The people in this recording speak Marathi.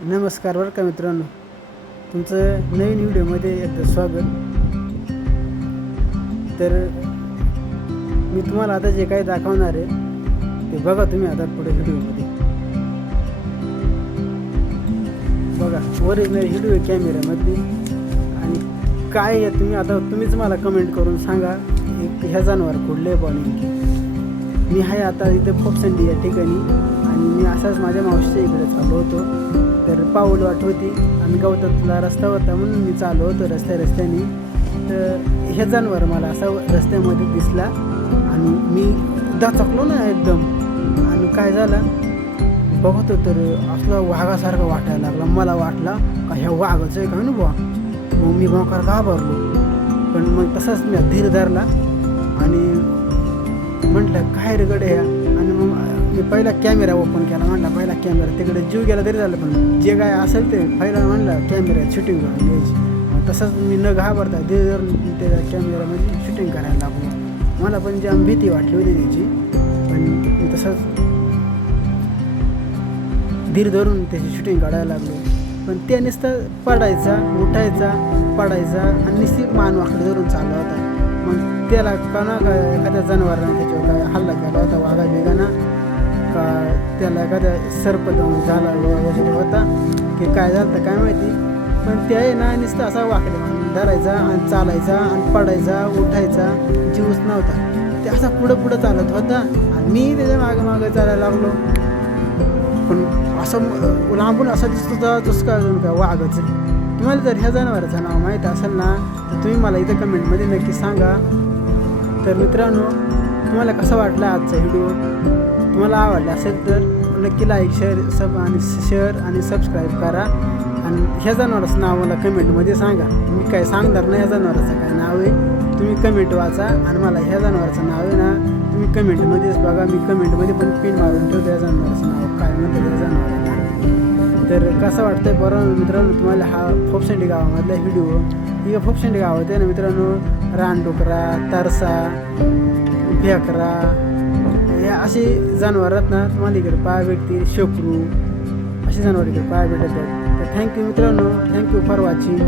नमस्कार बरं का मित्रांनो. तुमचं नवीन व्हिडिओमध्ये एकदा स्वागत. तर मी तुम्हाला आता जे काही दाखवणार आहे ते बघा तुम्ही आता पुढे व्हिडिओमध्ये. बघा ओरिजिनल व्हिडिओ कॅमेऱ्यामध्ये कॅमेऱ्यामधली आणि काय आहे तुम्ही आता तुम्हीच मला कमेंट करून सांगा एक ह्या जनावर कुठले बॉलिंग मी आहे आता इथे फोपसंडी या ठिकाणी. आणि मी असाच माझ्या मावशीच्या इकडे चाललो होतो. तर पाऊल वाट होती. आणि गवतातला रस्ता होता म्हणून मी चाललो होतो रस्त्या रस्त्याने. तर हे जनावर मला असा रस्त्यामध्ये दिसला. आणि मी दचकलो ना एकदम. आणि काय झालं? बघतो तर असलं वाघासारखं वाटायला लागला. मला वाटला का ह्या वाघाचं आहे का ना बुवा. मग मी मोकार घाबरलो. पण मग तसंच मी धीर धरला. आणि म्हटलं काय रगड गडे आणि मग मी पहिला कॅमेरा ओपन केला म्हटलं पहिला कॅमेरा तिकडे जीव गेला तरी झालं पण जे काय असेल ते. पहिला म्हणलं कॅमेऱ्यात शूटिंग घ्यायची तसंच मी न घाबरता धीर धरून त्या कॅमेऱ्यामध्ये शूटिंग करायला लागलो. मला पण जाम भीती वाटली होती त्याची पण मी तसंच धीर धरून त्याची शूटिंग काढायला लागलो. पण ते नुसतं पडायचा उठायचा पडायचा आणि नुसती मान वाकडे धरून चालला होता. मग त्याला का ना एखाद्या जनावरानं त्याच्यावर काय हल्ला केला होता वाघा बेगाना का त्याला एखाद्या सर्प जाऊन झाला वगैरे होता की काय झालं तर काय माहिती. पण ते आहे ना नुसतं असा वाकडे धरायचा आणि चालायचा आणि पडायचा उठायचा जीवच नव्हता. ते असा पुढं पुढं चालत होता आणि मी त्याच्या मागं मागं चालायला लागलो. पण असं लांबून असं दिसत होता जसं काय अजून काय वाघच आहे. तुम्हाला जर ह्या जनावराचं नाव माहीत असेल ना तर तुम्ही मला इथं कमेंटमध्ये नक्की सांगा तर मित्रांनो तुम्हाला कसा वाटला आजचा व्हिडिओ तुम्हाला आवडला असेल तर नक्की लाईक शेअर सब आणि शेअर आणि सबस्क्राईब करा आणि ह्या जनावराचं नाव मला कमेंटमध्ये सांगा मी काय सांगणार ना ह्या जनावराचं काय नाव आहे तुम्ही कमेंट वाचा आणि मला ह्या जनावराचं नाव आहे ना तुम्ही कमेंटमध्येच बघा मी कमेंटमध्ये पण पिन मारून ठेवतो या जनावराचं नाव काय म्हणते तर कसं वाटतंय बरं मित्रांनो तुम्हाला हा फोपसंडी गावामधला व्हिडिओ ही फोपसंडी गाव होते ना मित्रांनो? रानडुकरा तरसा फेकरा हे असे जनावर आहेत ना तुम्हाला इकडे पाय भेटतील. शेकरू असे जनावर इकडे पाय भेटत आहेत तर थँक्यू मित्रांनो थँक्यू फॉर वॉचिंग